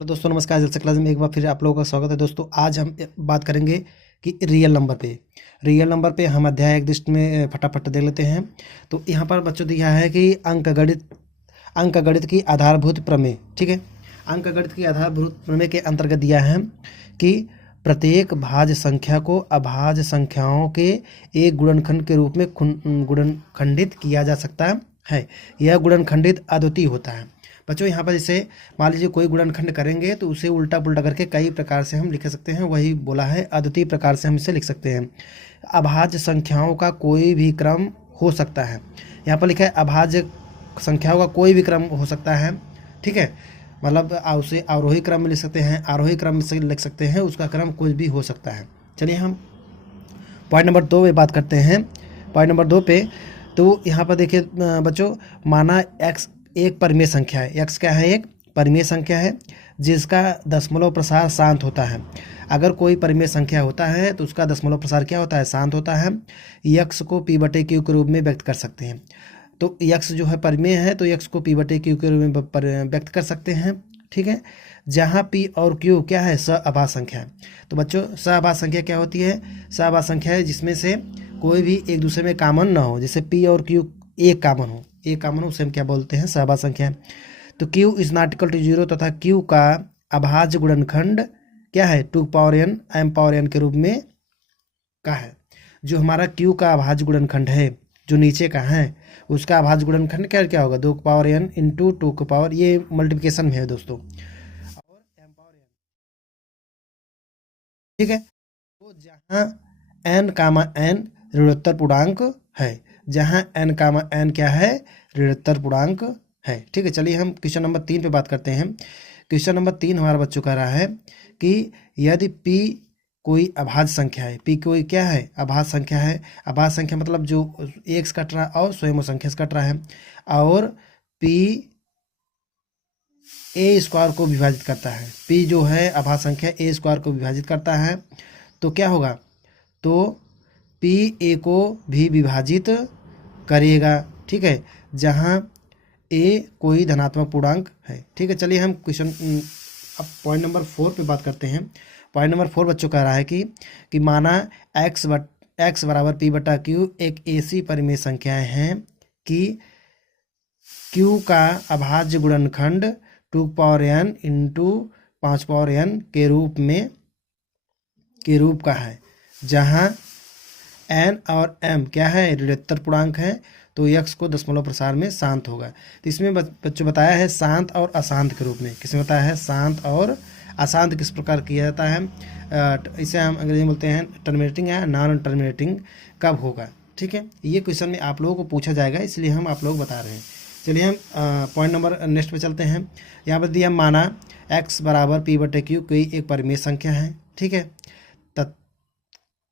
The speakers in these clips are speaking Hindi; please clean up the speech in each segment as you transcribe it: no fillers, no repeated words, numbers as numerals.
तो दोस्तों नमस्कार, जलसा क्लास में एक बार फिर आप लोगों का स्वागत है। दोस्तों आज हम बात करेंगे कि रियल नंबर पे हम अध्याय एक दृष्टि में फटाफट देख लेते हैं। तो यहाँ पर बच्चों दिया है कि अंकगणित की आधारभूत प्रमेय। ठीक है, अंकगणित की आधारभूत प्रमेय के अंतर्गत दिया है कि प्रत्येक भाज्य संख्या को अभाज्य संख्याओं के एक गुणनखंड के रूप में गुणनखंडित किया जा सकता है। यह गुणनखंडित अद्वितीय होता है। बच्चों यहाँ पर जैसे मान लीजिए कोई गुणनखंड करेंगे तो उसे उल्टा पुल्टा करके कई प्रकार से हम लिख सकते हैं। वही बोला है, अद्वितीय प्रकार से हम इसे लिख सकते हैं। अभाज्य संख्याओं का कोई भी क्रम हो सकता है। यहाँ पर लिखा है अभाज्य संख्याओं का कोई भी क्रम हो सकता है। ठीक है, मतलब उसे आरोही क्रम में लिख सकते हैं, आरोही क्रम में से लिख सकते हैं, उसका क्रम कुछ भी हो सकता है। चलिए हम पॉइंट नंबर 2 पे बात करते हैं। पॉइंट नंबर 2 पे तो यहाँ पर देखिए बच्चों, माना एक्स एक परिमेय संख्या है। एक्स क्या है? एक परिमेय संख्या है जिसका दशमलव प्रसार शांत होता है। अगर कोई परिमेय संख्या होता है तो उसका दशमलव प्रसार क्या होता है? शांत होता है। यक्स को पी बटे क्यू के रूप में व्यक्त कर सकते हैं। तो यक्स जो है परिमेय है तो यक्स को पी बटे क्यू के रूप में व्यक्त कर सकते हैं। ठीक है, जहाँ पी और क्यू क्या है? सअभाज्य संख्या है। तो बच्चों सअभाज्य संख्या क्या होती है? सअभाज्य संख्या है जिसमें से कोई भी एक दूसरे में कॉमन ना हो। जैसे पी और क्यू एक कॉमन हो, उसे हम क्या बोलते हैं? सअभाज्य संख्या। तो Q is not equal to 0 तथा क्यू का अभाज्य गुणनखंड क्या है? 2n m के रूप में का है। जो हमारा क्यू का अभाज्य गुणनखंड है जो नीचे का है उसका अभाज्य गुणनखंड क्या होगा? 2n इंटू 2 ये मल्टीप्लिकेशन में है दोस्तों, और m। ठीक है, तो जहाँ n ऋणोत्तर पूर्णांक है, जहाँ n क्या है? ऋणोत्तर पूर्णांक है। ठीक है, चलिए हम क्वेश्चन नंबर 3 पे बात करते हैं। क्वेश्चन नंबर 3 हमारा बच्चों कह रहा है कि यदि p कोई अभाज्य संख्या है, p कोई क्या है? अभाज्य संख्या है। अभाज्य संख्या मतलब जो एक से कट रहा है और स्वयं संख्या से कट रहा है, और p ए स्क्वायर को विभाजित करता है। p जो है अभाज्य संख्या ए स्क्वायर को विभाजित करता है, तो क्या होगा? तो p ए को भी विभाजित करेगा। ठीक है, जहाँ ए कोई धनात्मक पूर्णांक है। ठीक है, चलिए हम क्वेश्चन अब पॉइंट नंबर 4 पे बात करते हैं। पॉइंट नंबर 4 बच्चों कह रहा है कि माना x बराबर p बटा क्यू एक ऐसी परिमेय संख्याएं हैं कि q का अभाज्य गुणनखंड 2n इंटू 5n के रूप का है, जहाँ n और m क्या है? ऋणोत्तर पूर्णांक है। तो यक्स को दशमलव प्रसार में शांत होगा। तो इसमें बच्चों बताया है शांत और अशांत के रूप में। किसमें बताया है? शांत और अशांत किस प्रकार किया जाता है? इसे हम अंग्रेजी में बोलते हैं टर्मिनेटिंग या नॉन टर्मिनेटिंग कब होगा। ठीक है, ये क्वेश्चन में आप लोगों को पूछा जाएगा, इसलिए हम आप लोग बता रहे हैं। चलिए हम पॉइंट नंबर नेक्स्ट पे चलते हैं। यहाँ पर दिया माना x बराबर p बटे क्यू कोई एक परिमेय संख्या है। ठीक है,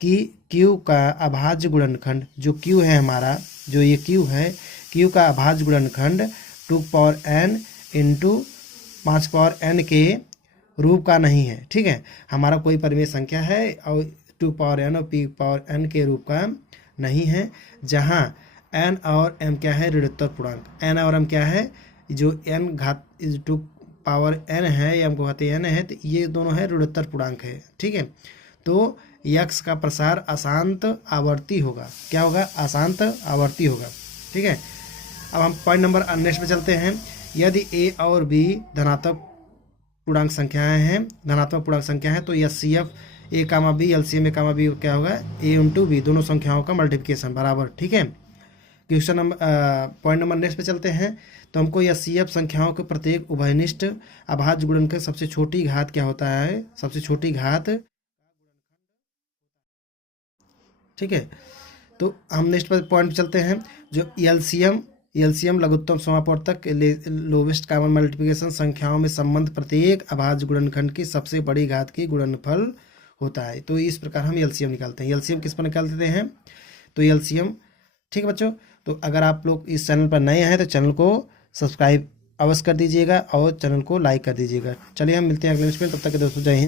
कि q का अभाज्य गुणनखंड, जो q है हमारा, जो ये q है, q का अभाज्य गुणनखंड 2n इंटू 5n के रूप का नहीं है। ठीक है, हमारा कोई परिमेय संख्या है और 2n और pn के रूप का नहीं है, जहाँ n और m क्या है? ऋणोत्तर पूर्णांक। n और m क्या है? जो n घात 2n है, m को घाते n है, तो ये दोनों है ऋणोत्तर पूर्णांक है। ठीक है, तो यक्स का प्रसार अशांत आवर्ती होगा। क्या होगा? अशांत आवर्ती होगा। ठीक है, अब हम पॉइंट नंबर नेक्स्ट पे चलते हैं। यदि a और b धनात्मक पूर्णांक संख्याएं हैं, तो HCF a comma b, LCM a comma b क्या होगा? a इंटू b, दोनों संख्याओं का मल्टीप्लिकेशन बराबर। ठीक है, question number point number next पे चलते हैं। तो हमको एचसीएफ संख्याओं के प्रत्येक उभयनिष्ठ अभाज्य गुणनखंड सबसे छोटी घात क्या होता है? सबसे छोटी घात। ठीक है, तो हम नेक्स्ट पर पॉइंट पे चलते हैं। जो एलसीएम लघुत्तम समापवर्तक लोवेस्ट कॉमन मल्टीप्लिकेशन संख्याओं में संबंध प्रत्येक अभाज्य गुणनखंड की सबसे बड़ी घात की गुणनफल होता है। तो इस प्रकार हम एलसीएम निकालते हैं। एलसीएम किस पर निकाल देते हैं? तो एलसीएम। ठीक है बच्चों, तो अगर आप लोग इस चैनल पर नए हैं तो चैनल को सब्सक्राइब अवश्य कर दीजिएगा और चैनल को लाइक कर दीजिएगा। चलिए हम मिलते हैं अगले वीडियो में, तब तक के दोस्तों जय हिंद।